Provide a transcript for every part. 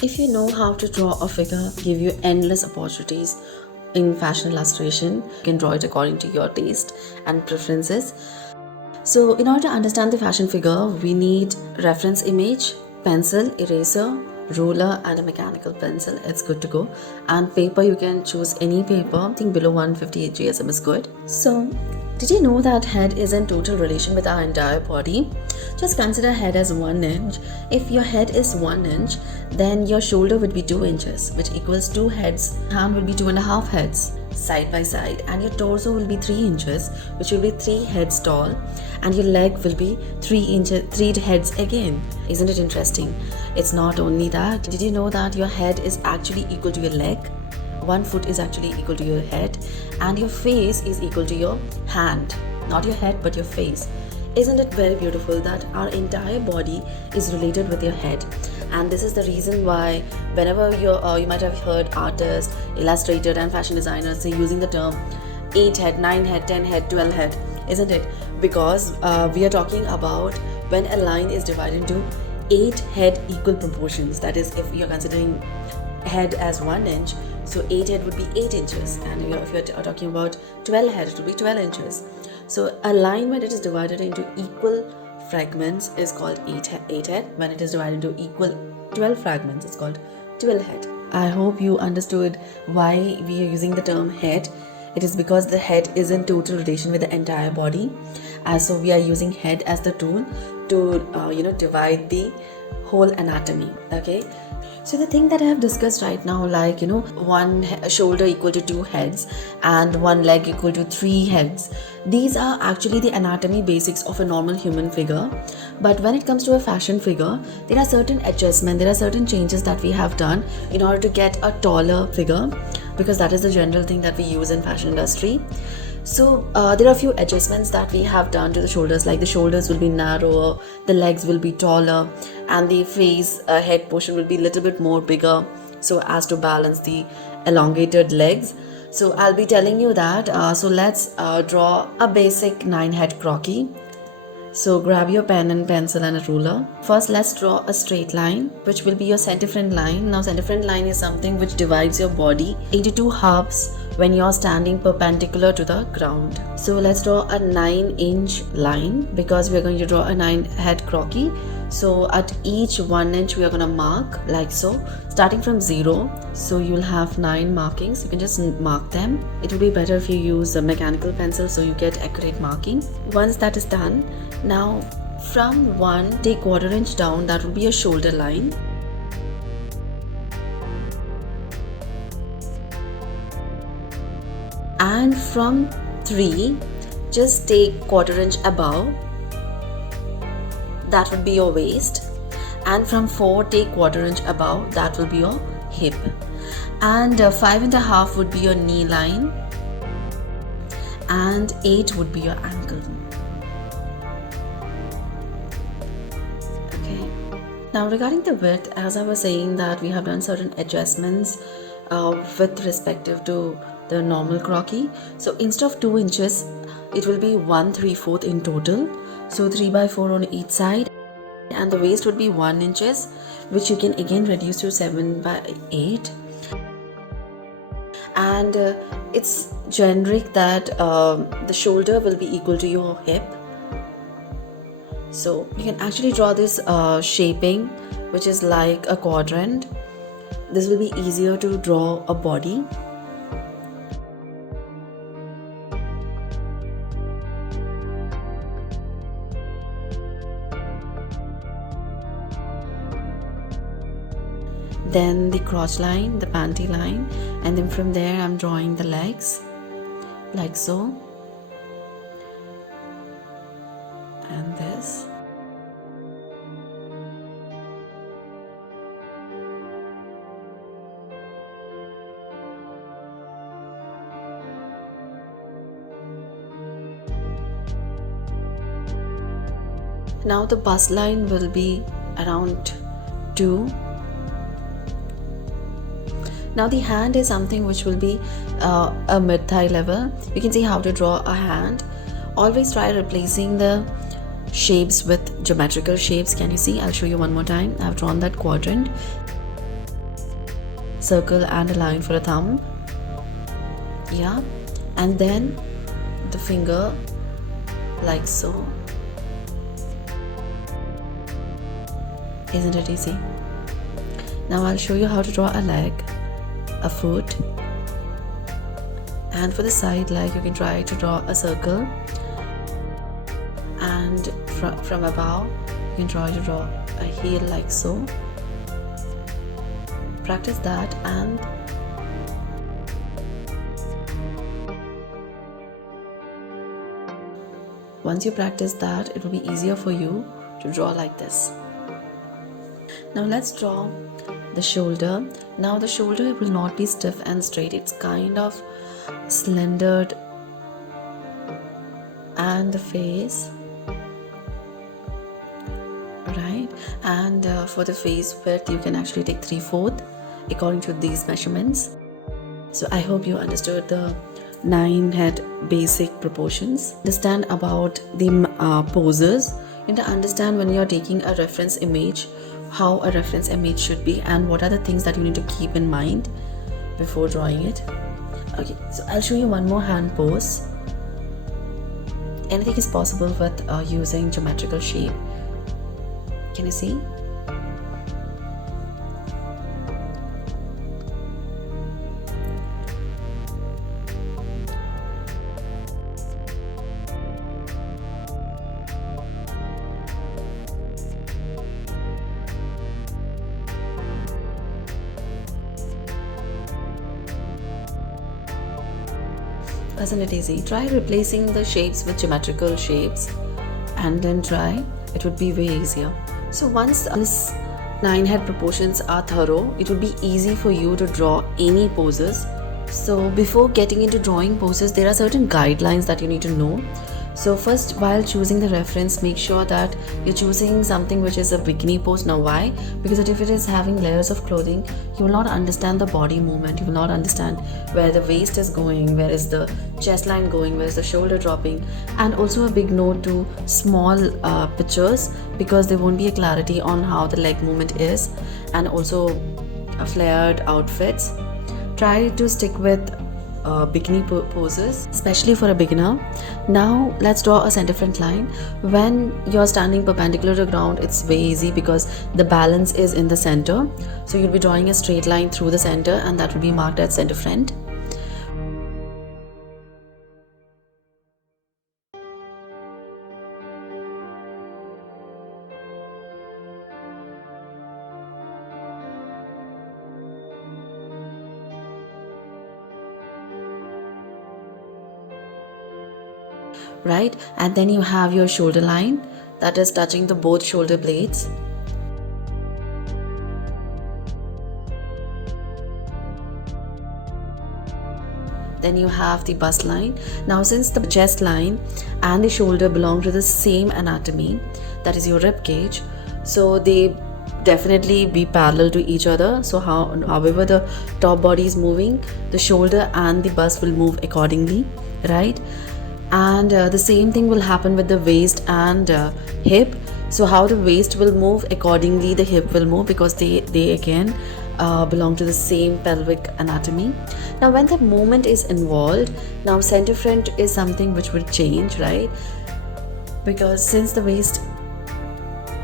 If you know how to draw a figure, give you endless opportunities in fashion illustration. You can draw it according to your taste and preferences. So in order to understand the fashion figure, we need reference image, pencil, eraser, ruler and a mechanical pencil. It's good to go. And paper, you can choose any paper. I think below 158 GSM is good. So did you know that head is in total relation with our entire body? Just consider head as 1 inch. If your head is 1 inch, then your shoulder would be 2 inches, which equals 2 heads. Hand will be 2.5 heads side by side, and your torso will be 3 inches, which will be 3 heads tall, and your leg will be 3 heads again. Isn't it interesting? It's not only that. Did you know that your head is actually equal to your leg? 1 foot is actually equal to your head, and your face is equal to your hand. Not your head, but your face. Isn't it very beautiful that our entire body is related with your head? And this is the reason why whenever you might have heard artists, illustrators and fashion designers say using the term 8 head, 9 head, 10 head, 12 head, isn't it? Because we are talking about when a line is divided into 8 head equal proportions. That is, if you're considering head as 1 inch, so 8 head would be 8 inches, and if you're talking about 12 head, it would be 12 inches. So a line when it is divided into equal fragments is called 8 head. When it is divided into equal 12 fragments, it's called 12 head. I hope you understood why we are using the term head. It is because the head is in total relation with the entire body, so we are using head as the tool to divide the whole anatomy. Okay. So the thing that I have discussed right now, like one shoulder equal to 2 heads and 1 leg equal to 3 heads, these are actually the anatomy basics of a normal human figure. But when it comes to a fashion figure, there are certain adjustments, there are certain changes that we have done in order to get a taller figure, because that is the general thing that we use in fashion industry. So there are a few adjustments that we have done to the shoulders, like the shoulders will be narrower, the legs will be taller, and the face head portion will be a little bit more bigger, so as to balance the elongated legs. So I'll be telling you that. So let's draw a basic 9 head croquis. So grab your pen and pencil and a ruler. First, let's draw a straight line, which will be your centerfront line. Now, centerfront line is something which divides your body into 2 halves when you're standing perpendicular to the ground. So let's draw a 9-inch line, because we're going to draw a 9 head croquis. So at each 1 inch we are going to mark like so, starting from 0. So you'll have 9 markings. You can just mark them. It will be better if you use a mechanical pencil so you get accurate marking. Once that is done, now from 1 take 1/4 inch down, that will be a shoulder line. And from 3 just take 1/4 inch above, that would be your waist. And from 4 take 1/4 inch above, that will be your hip. And 5.5 would be your knee line, and 8 would be your ankle. Okay. Now regarding the width, as I was saying, that we have done certain adjustments with respective to the normal croquis. So instead of 2 inches, it will be 1/3/4 in total. So 3/4 on each side, and the waist would be 1 inches, which you can again reduce to 7/8. And it's generic that the shoulder will be equal to your hip. So you can actually draw this shaping, which is like a quadrant. This will be easier to draw a body. Then the crotch line, the panty line, and then from there I'm drawing the legs like so, and this. Now the bust line will be around 2. Now the hand is something which will be a mid-thigh level. You can see how to draw a hand. Always try replacing the shapes with geometrical shapes. Can you see? I'll show you one more time. I've drawn that quadrant. circle and a line for a thumb. Yeah, and then the finger like so. Isn't it easy? Now I'll show you how to draw a leg, a foot, and for the side leg you can try to draw a circle, and from above you can try to draw a heel like so. Practice that, and once you practice that, it will be easier for you to draw like this. Now let's draw the shoulder. Now the shoulder will not be stiff and straight, it's kind of slendered, and the face, right? And for the face width you can actually take 3/4 according to these measurements. So I hope you understood the 9 head basic proportions. Understand about the poses. You need to understand when you're taking a reference image, how a reference image should be, and what are the things that you need to keep in mind before drawing it. Okay, so I'll show you one more hand pose. Anything is possible with using geometrical shape. Can you see? Isn't it easy? Try replacing the shapes with geometrical shapes and then try. It would be way easier. So once this 9 head proportions are thorough, it would be easy for you to draw any poses. So before getting into drawing poses, there are certain guidelines that you need to know. So first, while choosing the reference, make sure that you're choosing something which is a bikini pose. Now why? Because if it is having layers of clothing, you will not understand the body movement. You will not understand where the waist is going, where is the chest line going, where is the shoulder dropping. And also a big note to small pictures, because there won't be a clarity on how the leg movement is, and also flared outfits. Try to stick with bikini poses, especially for a beginner. Now let's draw a center front line. When you're standing perpendicular to ground, it's way easy because the balance is in the center. So you'll be drawing a straight line through the center, and that will be marked as center front. Right, and then you have your shoulder line that is touching the both shoulder blades. Then you have the bust line. Now since the chest line and the shoulder belong to the same anatomy, that is your rib cage, so they definitely be parallel to each other. So however the top body is moving, the shoulder and the bust will move accordingly, right? And the same thing will happen with the waist and hip. So how the waist will move, accordingly the hip will move, because they again belong to the same pelvic anatomy. Now when the movement is involved, now center front is something which will change, right? Because since the waist,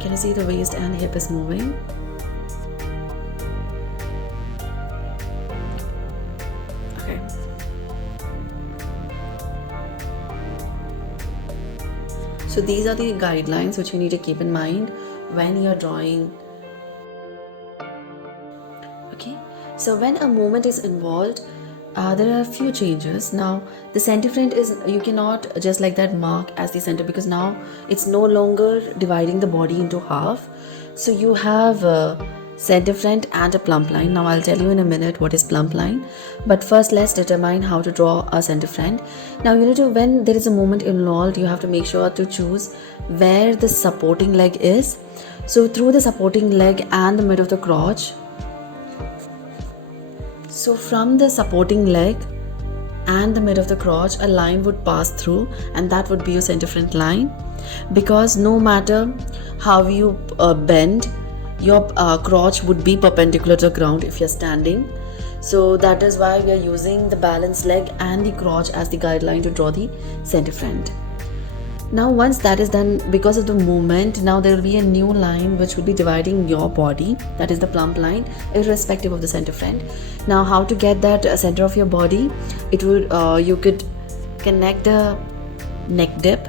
can you see the waist and hip is moving? Okay. So these are the guidelines which you need to keep in mind when you're drawing. Okay, so when a movement is involved, there are a few changes. Now the center front is, you cannot just like that mark as the center, because now it's no longer dividing the body into half. So you have center front and a plump line. Now I'll tell you in a minute what is plump line, but first let's determine how to draw a center front. Now you need to, when there is a movement involved, you have to make sure to choose where the supporting leg is. So through the supporting leg and the mid of the crotch. So from the supporting leg and the mid of the crotch, a line would pass through, and that would be your center front line. Because no matter how you bend, your crotch would be perpendicular to the ground if you're standing. So that is why we are using the balanced leg and the crotch as the guideline to draw the center friend. Now once that is done, because of the movement, now there will be a new line which will be dividing your body, that is the plump line, irrespective of the center friend. Now how to get that center of your body? It would you could connect the neck dip,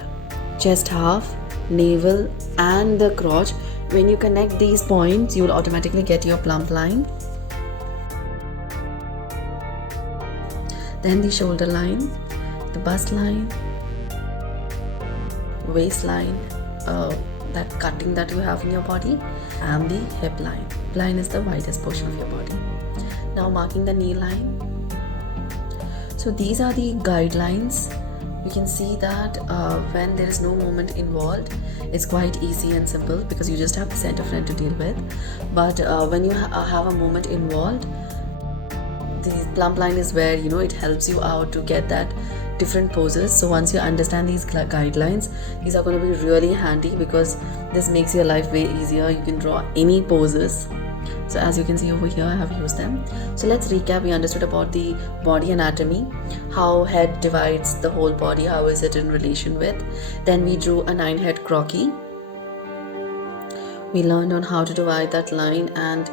chest half, navel and the crotch. When you connect these points, you will automatically get your plump line. Then the shoulder line, the bust line, waistline, that cutting that you have in your body, and the hip line. Line is the widest portion of your body. Now marking the knee line. So these are the guidelines. You can see that when there is no movement involved, it's quite easy and simple because you just have the center friend to deal with. But when you have a movement involved, the plump line is where it helps you out to get that different poses. So once you understand these guidelines, these are going to be really handy because this makes your life way easier. You can draw any poses. So as you can see over here, I have used them. So let's recap. We understood about the body anatomy, how head divides the whole body, how is it in relation with. Then we drew a 9-head croquis. We learned on how to divide that line and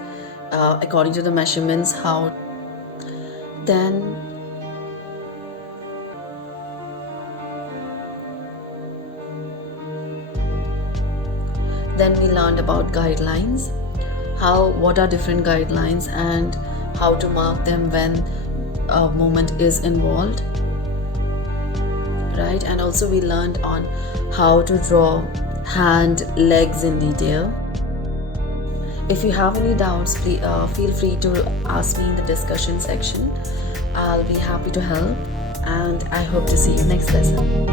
according to the measurements, how. Then we learned about guidelines, what are different guidelines and how to mark them when a movement is involved, right? And also we learned on how to draw hand, legs in detail. If you have any doubts, please feel free to ask me in the discussion section. I'll be happy to help, and I hope to see you next lesson.